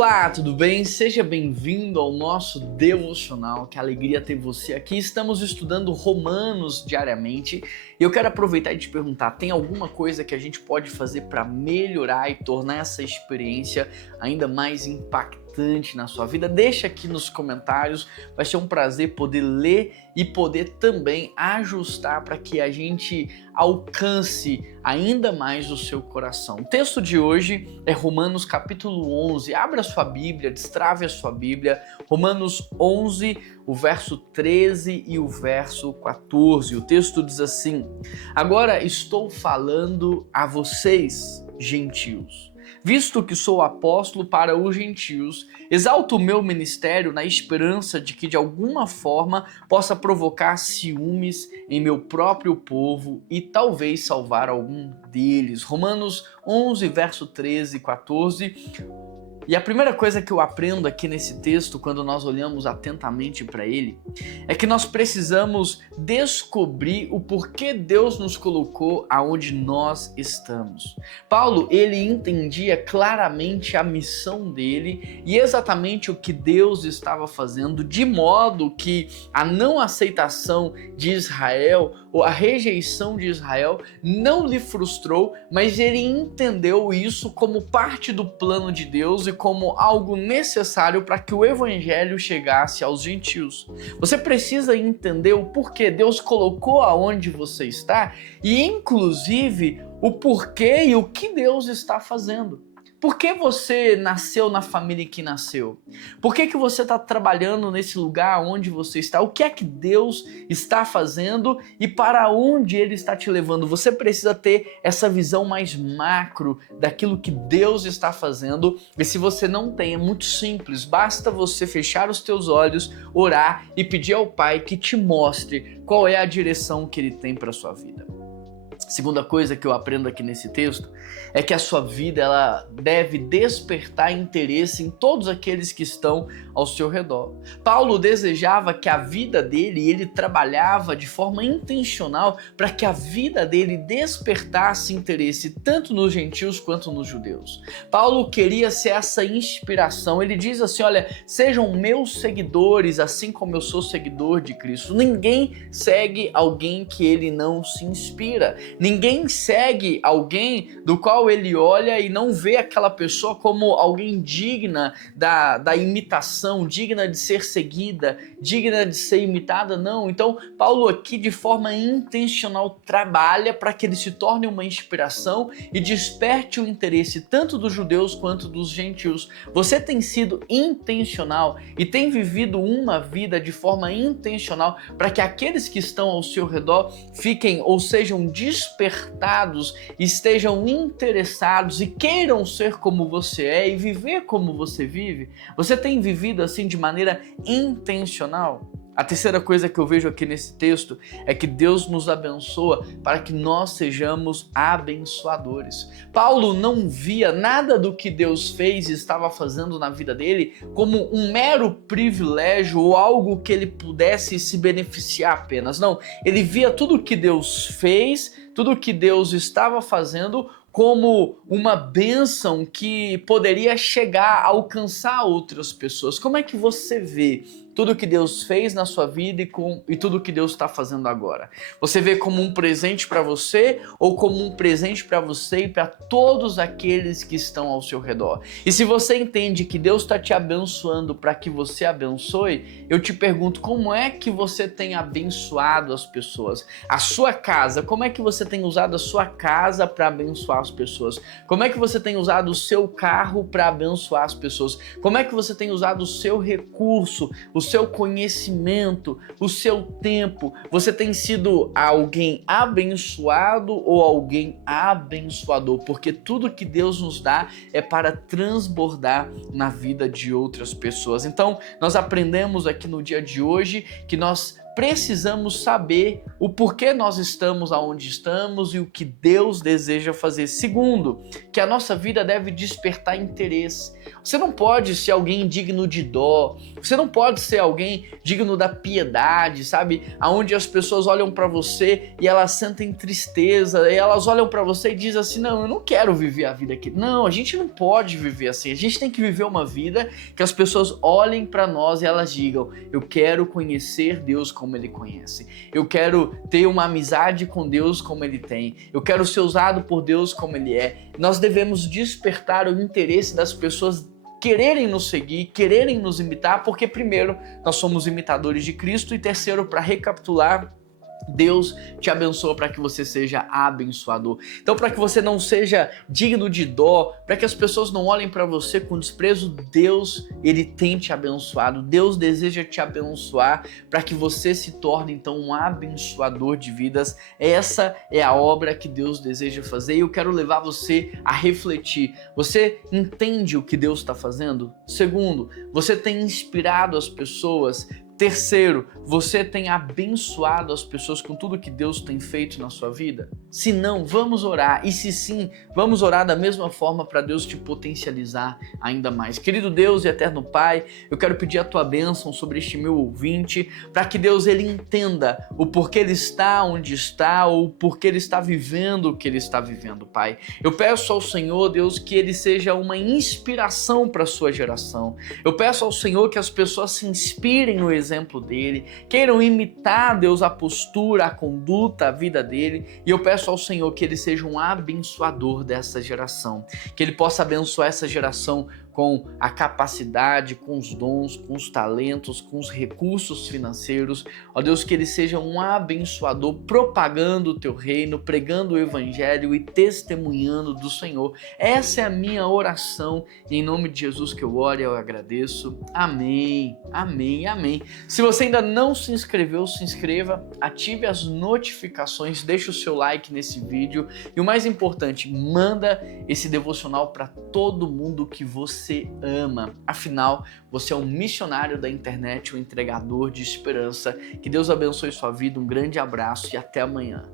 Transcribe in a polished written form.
Olá, tudo bem? Seja bem-vindo ao nosso devocional. Que alegria ter você aqui. Estamos estudando Romanos diariamente e eu quero aproveitar e te perguntar: tem alguma coisa que a gente pode fazer para melhorar e tornar essa experiência ainda mais impactante na sua vida? Deixa aqui nos comentários, vai ser um prazer poder ler e poder também ajustar para que a gente alcance ainda mais o seu coração. O texto de hoje é Romanos capítulo 11. Abra sua Bíblia, destrave a sua Bíblia. Romanos 11, o verso 13 e o verso 14. O texto diz assim: agora estou falando a vocês, gentios, visto que sou apóstolo para os gentios, exalto o meu ministério na esperança de que de alguma forma possa provocar ciúmes em meu próprio povo e talvez salvar algum deles. Romanos 11, verso 13 e 14. E a primeira coisa que eu aprendo aqui nesse texto, quando nós olhamos atentamente para ele, é que nós precisamos descobrir o porquê Deus nos colocou aonde nós estamos. Paulo, ele entendia claramente a missão dele e exatamente o que Deus estava fazendo, de modo que a não aceitação de Israel ou a rejeição de Israel não lhe frustrou, mas ele entendeu isso como parte do plano de Deus e como algo necessário para que o evangelho chegasse aos gentios. Você precisa entender o porquê Deus colocou aonde você está e, inclusive, o porquê e o que Deus está fazendo. Por que você nasceu na família que nasceu? Por que você está trabalhando nesse lugar onde você está? O que é que Deus está fazendo e para onde Ele está te levando? Você precisa ter essa visão mais macro daquilo que Deus está fazendo. E se você não tem, é muito simples. Basta você fechar os teus olhos, orar e pedir ao Pai que te mostre qual é a direção que Ele tem para a sua vida. Segunda coisa que eu aprendo aqui nesse texto é que a sua vida ela deve despertar interesse em todos aqueles que estão ao seu redor. Paulo desejava que a vida dele, ele trabalhava de forma intencional para que a vida dele despertasse interesse tanto nos gentios quanto nos judeus. Paulo queria ser essa inspiração. Ele diz assim: olha, sejam meus seguidores assim como eu sou seguidor de Cristo. Ninguém segue alguém que ele não se inspira. Ninguém segue alguém do qual ele olha e não vê aquela pessoa como alguém digna da imitação, digna de ser seguida, digna de ser imitada, não. Então, Paulo aqui de forma intencional trabalha para que ele se torne uma inspiração e desperte o interesse tanto dos judeus quanto dos gentios. Você tem sido intencional e tem vivido uma vida de forma intencional para que aqueles que estão ao seu redor fiquem ou sejam despertados, estejam interessados e queiram ser como você é e viver como você vive? Você tem vivido assim de maneira intencional? A terceira coisa que eu vejo aqui nesse texto é que Deus nos abençoa para que nós sejamos abençoadores. Paulo não via nada do que Deus fez e estava fazendo na vida dele como um mero privilégio ou algo que ele pudesse se beneficiar apenas. Não, ele via tudo que Deus fez, tudo que Deus estava fazendo como uma bênção que poderia chegar a alcançar outras pessoas. Como é que você vê tudo que Deus fez na sua vida e tudo que Deus está fazendo agora? Você vê como um presente para você ou como um presente para você e para todos aqueles que estão ao seu redor? E se você entende que Deus está te abençoando para que você abençoe, eu te pergunto: como é que você tem abençoado as pessoas? A sua casa, como é que você tem usado a sua casa para abençoar as pessoas? Como é que você tem usado o seu carro para abençoar as pessoas? Como é que você tem usado o seu recurso, o seu conhecimento, o seu tempo? Você tem sido alguém abençoado ou alguém abençoador? Porque tudo que Deus nos dá é para transbordar na vida de outras pessoas. Então, nós aprendemos aqui no dia de hoje que nós precisamos saber o porquê nós estamos aonde estamos e o que Deus deseja fazer. Segundo, que a nossa vida deve despertar interesse. Você não pode ser alguém digno de dó, você não pode ser alguém digno da piedade, sabe? Aonde as pessoas olham para você e elas sentem tristeza, e elas olham para você e dizem assim, não, eu não quero viver a vida aqui. Não, a gente não pode viver assim, a gente tem que viver uma vida que as pessoas olhem para nós e elas digam, eu quero conhecer Deus como Ele conhece, eu quero ter uma amizade com Deus como Ele tem, eu quero ser usado por Deus como Ele é. Nós devemos despertar o interesse das pessoas quererem nos seguir, quererem nos imitar, porque primeiro, nós somos imitadores de Cristo, e terceiro, para recapitular, Deus te abençoa para que você seja abençoador. Então, para que você não seja digno de dó, para que as pessoas não olhem para você com desprezo, Deus, Ele tem te abençoado. Deus deseja te abençoar para que você se torne, então, um abençoador de vidas. Essa é a obra que Deus deseja fazer, e eu quero levar você a refletir. Você entende o que Deus está fazendo? Segundo, você tem inspirado as pessoas? Terceiro, você tem abençoado as pessoas com tudo que Deus tem feito na sua vida? Se não, vamos orar. E se sim, vamos orar da mesma forma para Deus te potencializar ainda mais. Querido Deus e eterno Pai, eu quero pedir a tua bênção sobre este meu ouvinte, para que Deus ele entenda o porquê ele está onde está, ou o porquê ele está vivendo o que ele está vivendo, Pai. Eu peço ao Senhor, Deus, que ele seja uma inspiração para a sua geração. Eu peço ao Senhor que as pessoas se inspirem no exemplo dele, queiram imitar, Deus, a postura, a conduta, a vida dele, e eu peço ao Senhor que ele seja um abençoador dessa geração, que ele possa abençoar essa geração com a capacidade, com os dons, com os talentos, com os recursos financeiros. Ó Deus, que ele seja um abençoador, propagando o teu reino, pregando o evangelho e testemunhando do Senhor. Essa é a minha oração, e em nome de Jesus que eu oro e eu agradeço. Amém, amém, amém. Se você ainda não se inscreveu, se inscreva, ative as notificações, deixe o seu like nesse vídeo e o mais importante, manda esse devocional para todo mundo que você ama. Afinal, você é um missionário da internet, um entregador de esperança. Que Deus abençoe sua vida, um grande abraço e até amanhã.